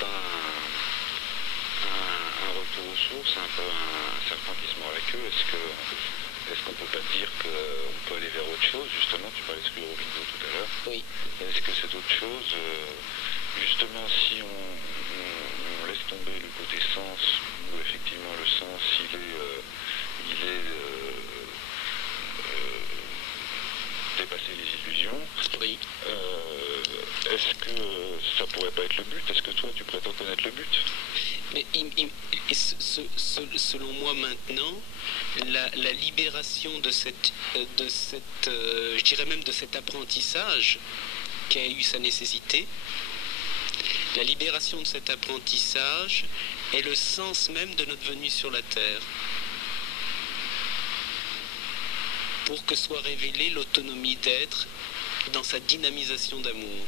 pas un retour aux sources, un peu un serpent qui se mord la queue? Est-ce qu'on peut pas dire qu'on peut aller vers autre chose? Justement, tu parlais de Sclerovindo tout à l'heure. Oui. Est-ce que cette autre chose, justement, si on laisse tomber le côté sens, où effectivement le sens, il est dépasser les illusions, Oui. Est-ce que ça pourrait pas être le but? Est-ce que toi, tu prétends connaître le but? Mais selon moi maintenant, la libération de cette je dirais même de cet apprentissage qui a eu sa nécessité, la libération de cet apprentissage est le sens même de notre venue sur la Terre. Pour que soit révélée l'autonomie d'être dans sa dynamisation d'amour,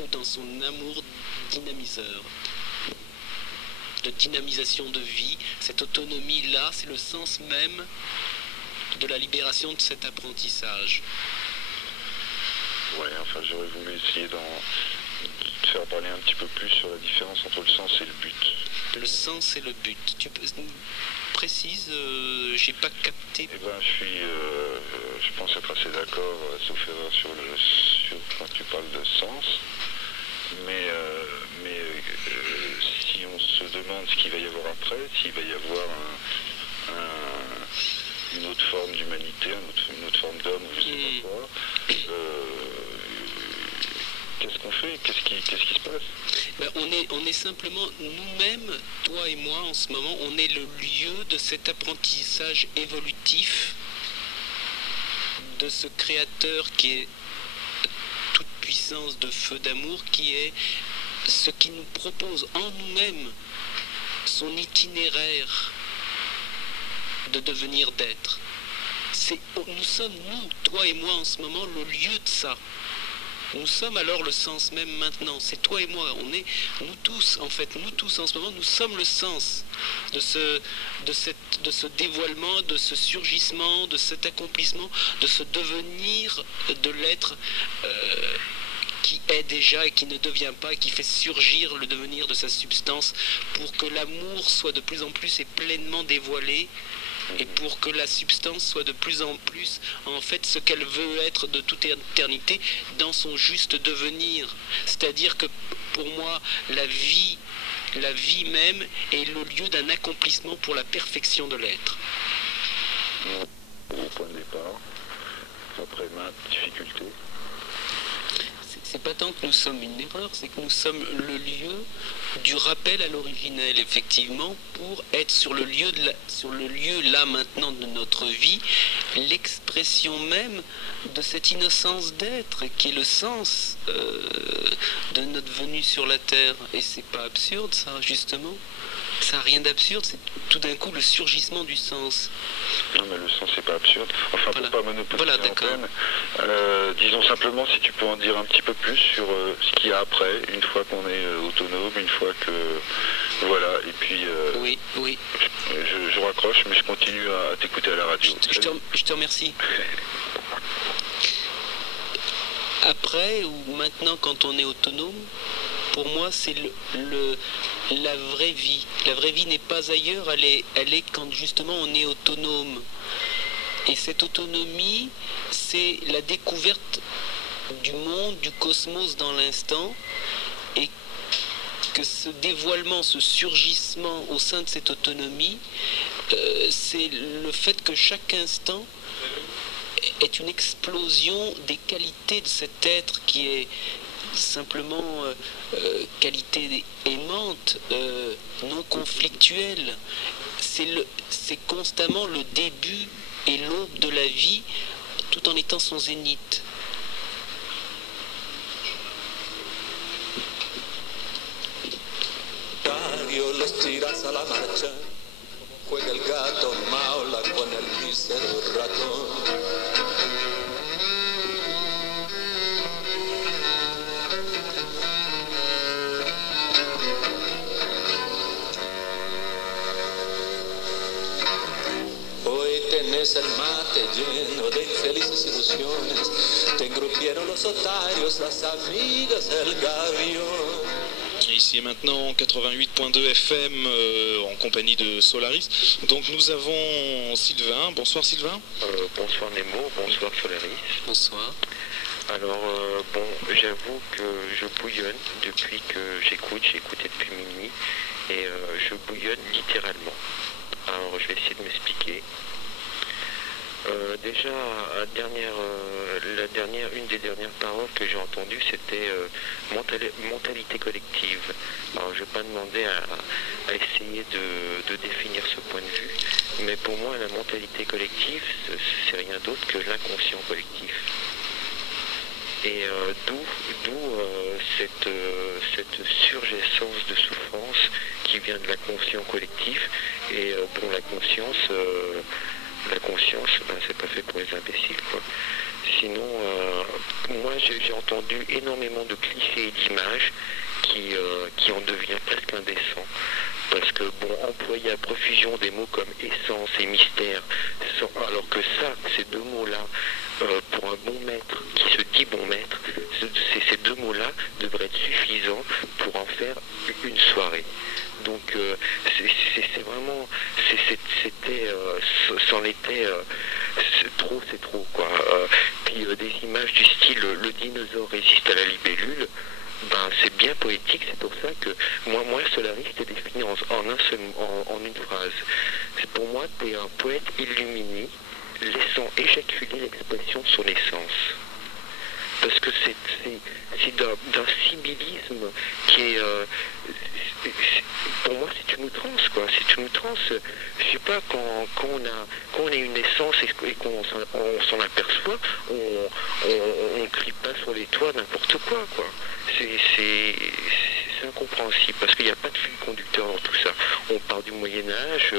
ou dans son amour dynamiseur, de dynamisation de vie. Cette autonomie-là, c'est le sens même de la libération de cet apprentissage. Ouais, enfin j'aurais voulu essayer de faire parler un petit peu plus sur la différence entre le sens et le but. Le sens et le but. Tu précises, j'ai pas capté. Eh ben, je pense être assez d'accord, sauf erreur sur quand tu parles de sens. Mais si on se demande ce qu'il va y avoir après, s'il va y avoir une autre forme d'humanité, une autre forme d'homme, je sais pas quoi, qu'est-ce qu'on fait? Qu'est-ce qui se passe? Ben, on est simplement nous-mêmes, toi et moi en ce moment, on est le lieu de cet apprentissage évolutif de ce créateur qui est toute puissance de feu d'amour, qui est ce qui nous propose en nous-mêmes son itinéraire de devenir d'être. Nous sommes, nous, toi et moi en ce moment, le lieu de ça. Nous sommes alors le sens même maintenant. C'est toi et moi. On est, nous tous, en fait, nous tous en ce moment, nous sommes le sens de ce dévoilement, de ce surgissement, de cet accomplissement, de ce devenir de l'être qui est déjà et qui ne devient pas, et qui fait surgir le devenir de sa substance pour que l'amour soit de plus en plus et pleinement dévoilé. Et pour que la substance soit de plus en plus, en fait, ce qu'elle veut être de toute éternité dans son juste devenir. C'est-à-dire que, pour moi, la vie même est le lieu d'un accomplissement pour la perfection de l'être. Au point de départ, après maintes difficultés. C'est pas tant que nous sommes une erreur, c'est que nous sommes le lieu du rappel à l'originel, effectivement, pour être sur le lieu là maintenant de notre vie, l'expression même de cette innocence d'être qui est le sens de notre venue sur la terre. Et c'est pas absurde, ça, justement. Ça n'a rien d'absurde, c'est tout d'un coup le surgissement du sens. Non, mais le sens, c'est pas absurde. Enfin, voilà. Pour pas monopoliser l'antenne, disons simplement si tu peux en dire un petit peu plus sur ce qu'il y a après, une fois qu'on est autonome, une fois que... Voilà, et puis... Oui. Je raccroche, mais je continue à t'écouter à la radio. Je te remercie. Après, ou maintenant, quand on est autonome, pour moi, c'est la vraie vie. La vraie vie n'est pas ailleurs, elle est quand justement on est autonome. Et cette autonomie, c'est la découverte du monde, du cosmos dans l'instant, et que ce dévoilement, ce surgissement au sein de cette autonomie, c'est le fait que chaque instant est une explosion des qualités de cet être qui est simplement qualité aimante, non conflictuelle. C'est constamment le début et l'aube de la vie, tout en étant son zénith. Los tiras a la marcha, juega el gato maula con el mísero ratón. Tenés el mate lleno de infelices ilusiones, te engrupieron los otarios, las amigas del gavión. Ici et maintenant, 88.2 FM en compagnie de Solaris. Donc nous avons Sylvain. Bonsoir Sylvain. Bonsoir Nemo, bonsoir Solaris. Bonsoir. Alors bon, j'avoue que je bouillonne depuis que j'ai écouté depuis minuit et je bouillonne littéralement. Alors je vais essayer de m'expliquer. Déjà, une des dernières paroles que j'ai entendues, c'était mentalité collective. Alors, je ne vais pas demander à essayer de définir ce point de vue, mais pour moi, la mentalité collective, c'est rien d'autre que l'inconscient collectif. Et d'où cette surgescence de souffrance qui vient de l'inconscient collectif. Et bon, la conscience, ben, c'est pas fait pour les imbéciles, quoi. Sinon, moi j'ai entendu énormément de clichés et d'images qui en devient presque indécent. Parce que bon, employer à profusion des mots comme essence et mystère, alors que ça, ces deux mots-là, pour un bon maître qui se dit bon maître, ces deux mots-là devraient être suffisants pour en faire une soirée. Donc c'est vraiment, c'en était, c'est trop quoi. Puis des images du style le dinosaure résiste à la libellule. Ben, c'est bien poétique, c'est pour ça que moi Solaris est défini en une phrase. Pour moi, tu es un poète illuminé, laissant éjaculer l'expression son essence. Parce que c'est d'un sibyllisme qui est... pour moi, c'est une outrance, quoi. C'est une outrance, je sais pas, quand on a une essence et qu'on s'en aperçoit, on crie pas sur les toits n'importe quoi, quoi. C'est incompréhensible, parce qu'il n'y a pas de fil conducteur dans tout ça. On part du Moyen-Âge,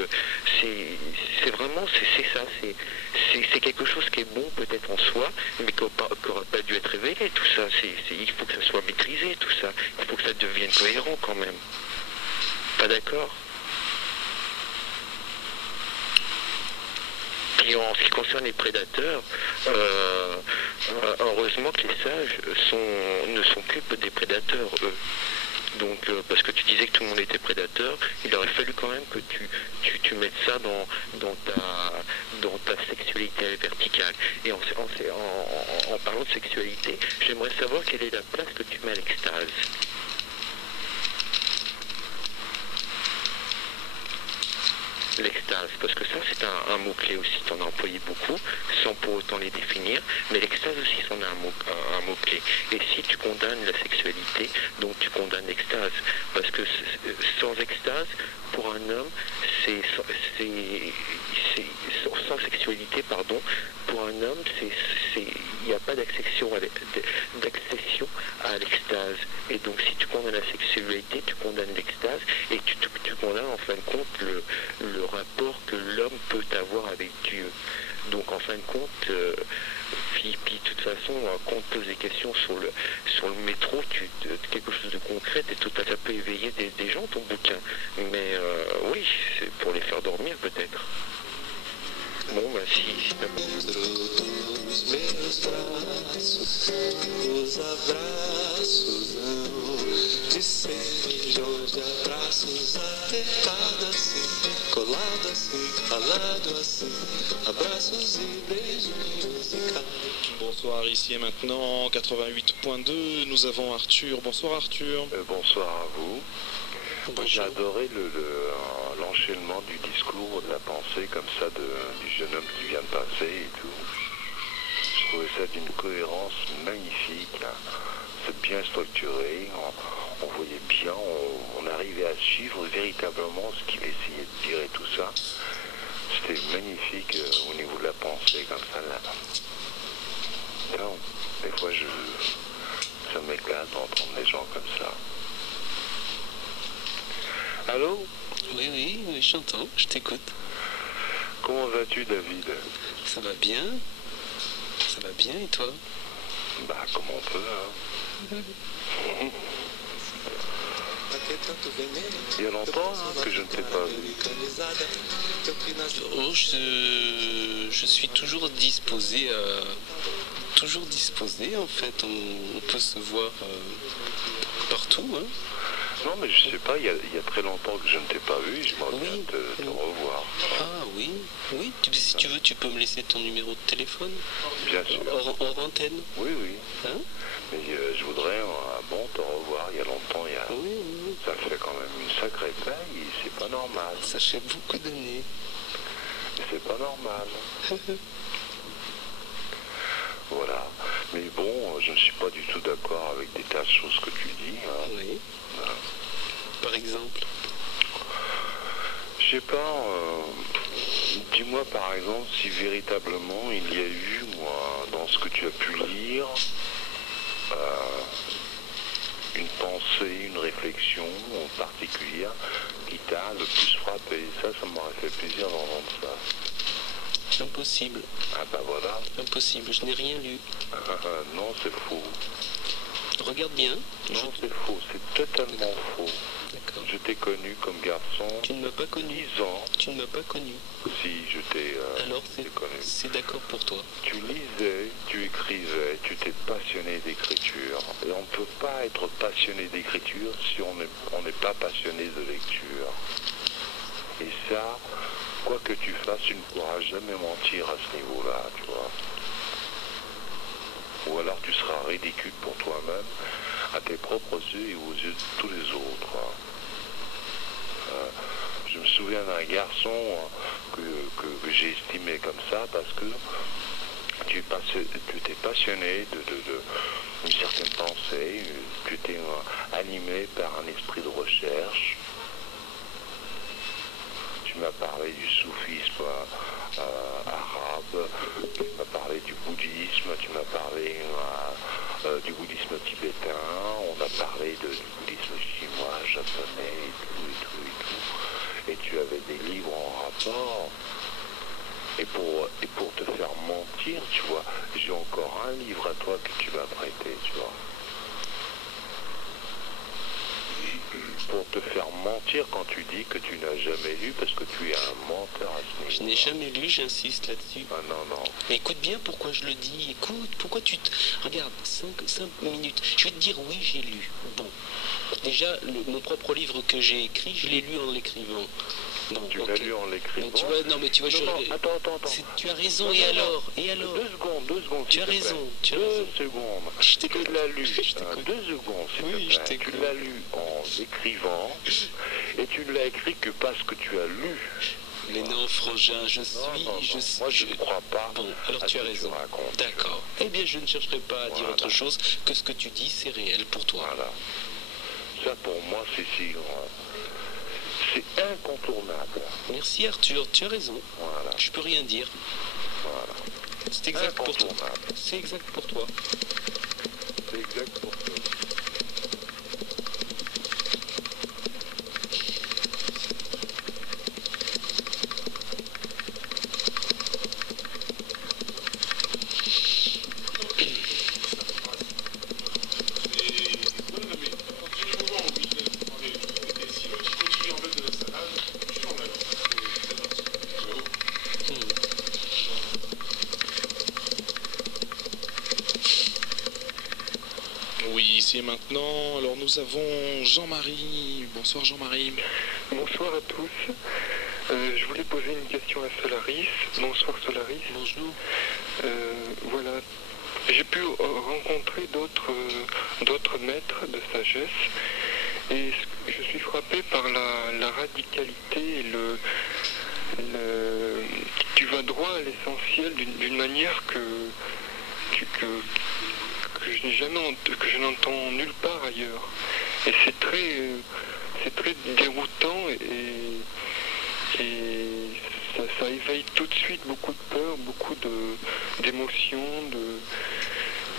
c'est vraiment, c'est ça, c'est quelque chose qui est bon peut-être en soi, mais qui n'aurait pas dû être révélé, tout ça. Il faut que ça soit maîtrisé, tout ça. Il faut que ça devienne cohérent quand même. Pas d'accord? Puis en ce qui concerne les prédateurs, heureusement que les sages ne s'occupent des prédateurs, eux. Donc, parce que tu disais que tout le monde était prédateur, il aurait fallu quand même que tu mettes ça dans ta sexualité verticale. Et en parlant de sexualité, j'aimerais savoir quelle est la place que tu mets à l'extase. L'extase, parce que ça c'est un mot-clé aussi, tu en as employé beaucoup, sans pour autant les définir, mais l'extase aussi c'en a un mot-clé. Et si tu condamnes la sexualité, donc tu condamnes l'extase, parce que sans extase, pour un homme, sans sexualité, pardon, pour un homme, il n'y a pas d'accession à l'extase. Et donc si tu condamnes la sexualité, tu condamnes l'extase, et tu condamnes en fin de compte le rapport que l'homme peut avoir avec Dieu. Donc en fin de compte, puis de toute façon, quand on te pose des questions sur le métro, quelque chose de concret, ça peut éveiller des gens ton bouquin. Mais oui, c'est pour les faire dormir peut-être. Bon, bah si t'as pas... Colado assim, calado assim, abraços e beijinhos e carinho. Bonsoir, ici et maintenant, 88.2, nous avons Arthur. Bonsoir Arthur. Bonsoir à vous. J'ai adoré l'enchaînement du discours, de la pensée comme ça du jeune homme qui vient de passer et tout. Je trouvais ça d'une cohérence magnifique. C'est bien structuré, on voyait bien, on arrivait à suivre véritablement ce qu'il essayait de dire et tout ça. C'était magnifique au niveau de la pensée comme ça là. Non, des fois ça m'éclate d'entendre des gens comme ça. Allô? Oui, j'entends, je t'écoute. Comment vas-tu, David? Ça va bien? Ça va bien, et toi? Bah, comme on peut, hein. Il y a longtemps que je ne t'ai pas vu. Oh, je suis toujours disposé en fait. On peut se voir partout, hein. Non, mais je sais pas, il y a très longtemps que je ne t'ai pas vu, j'aimerais bien te revoir. Ah oui, oui, si tu veux, tu peux me laisser ton numéro de téléphone. Bien sûr. Hors antenne. Oui, oui. Hein? Mais je voudrais te revoir. Il y a longtemps, Oui. ça fait quand même une sacrée paye, et c'est pas normal. Ça fait beaucoup d'années. C'est pas normal. Voilà. Mais bon, je ne suis pas du tout d'accord avec des tas de choses que tu dis. Hein. Oui. Voilà. Par exemple. Je sais pas, dis-moi par exemple si véritablement il y a eu, moi, dans ce que tu as pu lire, une pensée, une réflexion en particulier qui t'a le plus frappé. Ça m'aurait fait plaisir d'entendre ça. Impossible. Ah bah voilà. Impossible, je n'ai rien lu. Non, c'est faux. Regarde bien. Non, c'est faux, c'est totalement faux. D'accord. Je t'ai connu comme garçon. Tu ne m'as pas connu. 10 ans. Tu ne m'as pas connu. Si, je t'ai Alors, connu. c'est d'accord pour toi. Tu lisais, tu écrivais, tu t'es passionné d'écriture. Et on ne peut pas être passionné d'écriture si on n'est pas passionné de lecture. Et ça, quoi que tu fasses, tu ne pourras jamais mentir à ce niveau-là, tu vois. Ou alors tu seras ridicule pour toi-même, à tes propres yeux et aux yeux de tous les autres. Je me souviens d'un garçon que j'ai estimé comme ça parce que tu étais passionné d'une certaine pensée, tu étais animé par un esprit de recherche. Tu m'as parlé du soufisme arabe, tu m'as parlé du bouddhisme, tu m'as parlé du bouddhisme tibétain, on a parlé du bouddhisme chinois, japonais, et tout. Et tu avais des livres en rapport. Et pour te faire mentir, tu vois, j'ai encore un livre à toi que tu vas prêter, tu vois. Pour te faire mentir quand tu dis que tu n'as jamais lu, parce que tu es un menteur à ce niveau. Je n'ai jamais lu, j'insiste là-dessus. Ah non. Mais écoute bien pourquoi je le dis. Écoute, pourquoi tu te... Regarde, 5 minutes. Je vais te dire oui, j'ai lu. Bon. Déjà, mon propre livre que j'ai écrit, je l'ai lu en l'écrivant. Bon, tu l'as lu en l'écrivant. Tu vois, non, mais tu vois, attends. Tu as raison, et alors 2 secondes. Tu as raison. 2 secondes. Je t'écoute. Tu l'as lu. 2 secondes, s'il oui, te plaît. Tu l'as lu en écrivant, et tu ne l'as écrit que parce que tu as lu. Mais non, frangin, Moi, je ne crois pas. Bon, alors tu as raison. D'accord. Eh bien, je ne chercherai pas à dire autre chose que ce que tu dis, c'est réel pour toi. Voilà. Ça, pour moi, c'est incontournable. Merci Arthur, tu as raison. Voilà. Je peux rien dire. Voilà. C'est exact pour toi. C'est exact pour toi. C'est exact pour toi. Oui, ici et maintenant. Alors nous avons Jean-Marie. Bonsoir Jean-Marie. Bonsoir à tous. Je voulais poser une question à Solaris. Bonsoir Solaris. Bonjour. Voilà. J'ai pu rencontrer d'autres maîtres de sagesse et je suis frappé par la radicalité et tu vas droit à l'essentiel d'une manière que je n'entends nulle part ailleurs. Et c'est très déroutant et ça éveille tout de suite beaucoup de peur, beaucoup d'émotions,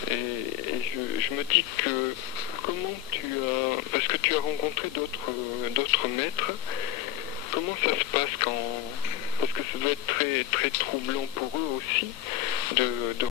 et je me dis que comment parce que tu as rencontré d'autres maîtres, comment ça se passe parce que ça doit être très, très troublant pour eux aussi de